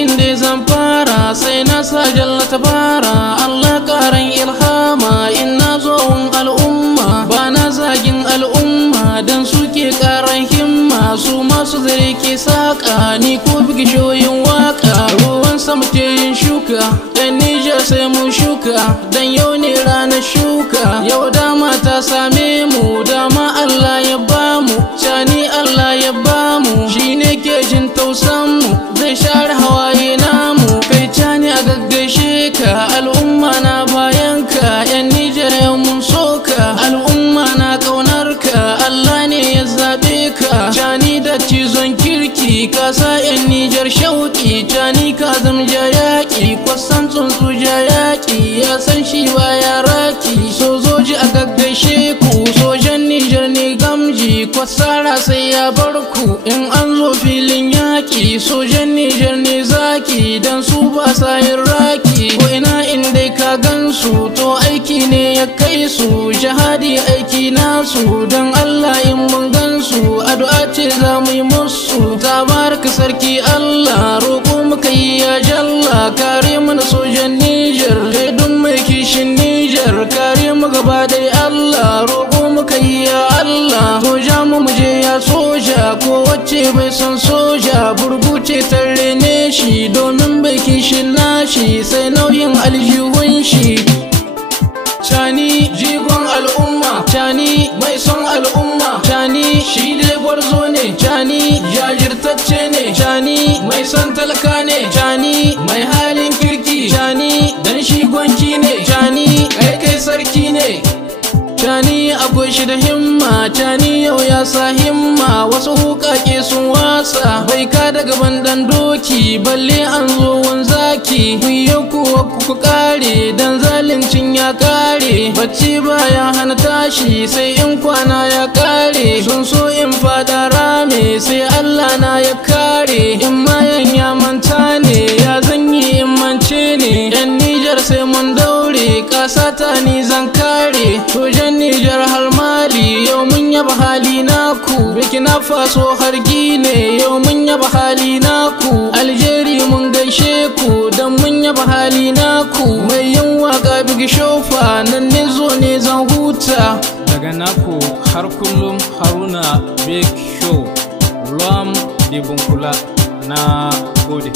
inda zan fara sai na sa jalla tabara. Allah karan ilhama in na zo al'umma, ba na zagin al'umma dan suke karan himma. Su masu zare ke saka ni ko bigishoyin waka. Ruwan sama ke yin shuka, dan Nijar sai mu shuka, dan yau ne ranar shuka. Yau dama ta same mu, dama Allah ya bamu, cani Allah ya bamu, shine ke jin tausan mu, zai share hawaye namu. Kai cani a gaggaishe ka, al'umma na bayan ka, yan Nijar yau mun soka, al'umma na kaunar ka, Allah ne ya zabe ka. Cani da cizon kirki, ka sa yan Nijar shauki, cani ka zamja yaki, kwasan tsuntsu ja yaki, ya san shi baya raki. Sojoji a gaggaishe ku, sojan Nijar ne gamji, kwasara sai ya bar ku in an zo filin yaki. Sojan Nijar ne zaki, dan su ba sa yin raki, ko ina inda ka gansu to aiki ne ya kai su. Jihadi aiki nasu, dan Allah in mun gansu, addu'a ce za mu yi musu. Tabaraka sarki Allah, roƙo muka yi ya jalla, kare mana sojan Nijar, kai dun mai kishin Nijar, kare mu gaba dai Allah, roƙo muka yi ya Allah. Soja mu muje ya soja, ko wacce bai son soja, burguce tare ne shi, domin bai kishin nashi sai nauyin aljihun shi. Cani jigon al'umma, cani mai son al'umma, cani shi dai gwarzo ne, cani jajirtacce ne, cani mai son talaka ne, cani mai halin kirki, cani dan shi gwanki ne, cani kai sarki ne. Cani akwai shi da himma, cani yau ya sa himma, wasu hukake sun wasa, bai ka daga bandan doki, balle an zo wanzaki. Kuyo kuwa ku kare, dan zalincin ya kare, bacci baya hana tashi sai in kwana ya kare. Sun so in fada rame, sai Allah na ya kare, in mayan ya manta ne, ya zanyi in mance ne. Yan Nijar sai mun daure, kasata ni zan kare. Sojan Nijar har Mali, yau mun yaba hali naku. Burkina Faso har Gine, yau mun yaba hali naku. Algeria mun gaishe ku, dan mun yaba hali naku. Mai yin waka bigi shofa, nan ne zo ne zan huta. Daga naku har kullum Haruna Big Show, Ruam de Bunkula, na gode.